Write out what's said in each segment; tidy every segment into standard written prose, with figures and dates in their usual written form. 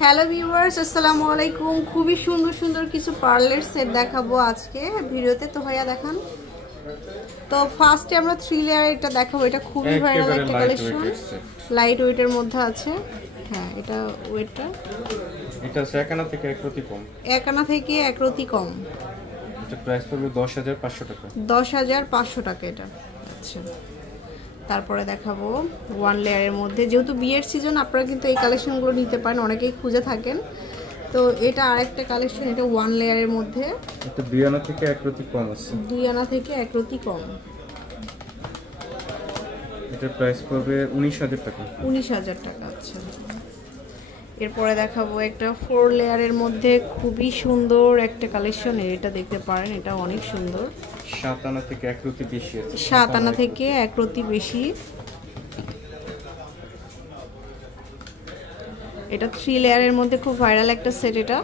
Hello viewers, আসসালামু আলাইকুম। খুবই সুন্দর সুন্দর কিছু পার্লের সেট দেখাবো আজকে ভিডিওতে। তো ভাইয়া দেখান। তো ফার্স্টে আমরা 3 লেয়ার এটা দেখাবো। এটা খুবই ভাইরাল একটা কালেকশন, লাইট ওয়েটের মধ্যে আছে। হ্যাঁ, এটা ওয়েটটা এটা এক আনা থেকে এক রতি কম। এক আনা থেকে এক রতি কম। এটা প্রাইস পড়বে 10,500 টাকা। 10,500 টাকা এটা। আচ্ছা, তারপরে দেখাবো 1 লেয়ারের মধ্যে। যেহেতু বিয়ের সিজন, আপনারা কিন্তু এই কালেকশনগুলো নিতে পারেন, অনেকেই খুঁজে থাকেন। তো এটা আরেকটা কালেকশন, এটা 1 লেয়ারের মধ্যে। এটা 2 আনা থেকে এক রতি কম আছে। 2 আনা থেকে এক রতি কম। এটার প্রাইস পড়বে 19,000 টাকা। 19,000 টাকা। আচ্ছা, এরপরে দেখাবো একটা 4 লেয়ারের মধ্যে খুবই সুন্দর একটা কালেকশন। এটা দেখতে পারেন, এটা অনেক সুন্দর। 7 আনা থেকে এক রতি বেশি আছে। 7 আনা থেকে এক রতি বেশি। এটা 3 লেয়ারের মধ্যে খুব ভাইরাল একটা সেট। এটা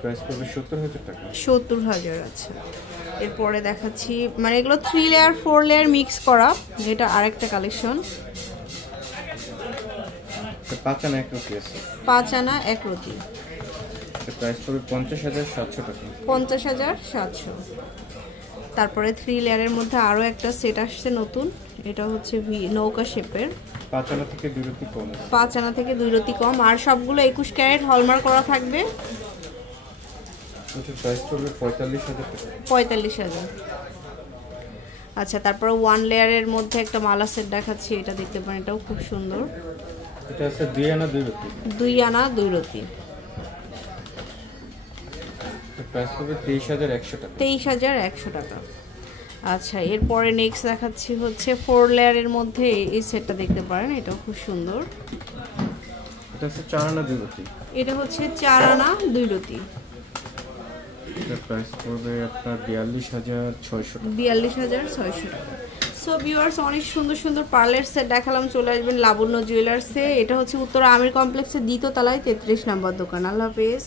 প্রাইস পড়বে 70,000 টাকা। 70,000। আছে এরপরে দেখাচ্ছি, মানে এগুলো 3 লেয়ার 4 লেয়ার মিক্স করা। এটা আরেকটা কালেকশন। 5 আনা এক রতি আছে। 5 আনা এক রতি। প্রাইস পড়বে 50,700 টাকা। 50,700। তারপরে 3 লেয়ারের মধ্যে আরো একটা সেট আসছে নতুন। এটা হচ্ছে নৌকা শেপের। 5 আনা থেকে 2 রতি কম। 5 আনা থেকে 2 রতি কম। আর সবগুলো 21 ক্যারেট হলমার্ক করা থাকবে। এটার প্রাইস পড়বে 45,000 টাকা। 45,000। আচ্ছা, তারপরে 1 লেয়ারের মধ্যে একটা মালা সেট দেখাচ্ছি। এটা দেখতে পারেন, এটাও খুব সুন্দর। এটা আছে 2 আনা 2 রতি। 2 আনা 2 রতি। প্রাইস পড়বে 23,100 টাকা। 23,100 টাকা। আচ্ছা, এরপরে নেক্সট দেখাচ্ছি হচ্ছে 4 লেয়ারের মধ্যে এই সেটটা দেখতে পারেন, এটাও খুব সুন্দর। এটা আছে 4 আনা 2 রতি। এটা হচ্ছে 4 আনা 2 রতি। এটার প্রাইস পড়বে আপনার 42,600 টাকা। 42,600 টাকা। সো ভিউয়ার্স, অনেক সুন্দর সুন্দর পার্লার সেট দেখালাম। চলে আসবেন লাবণ্য জুয়েলার্সে। এটা হচ্ছে উত্তরা আমির কমপ্লেক্সের 2য় তলায় 33 নম্বর দোকান। আল্লাহ হাফেজ।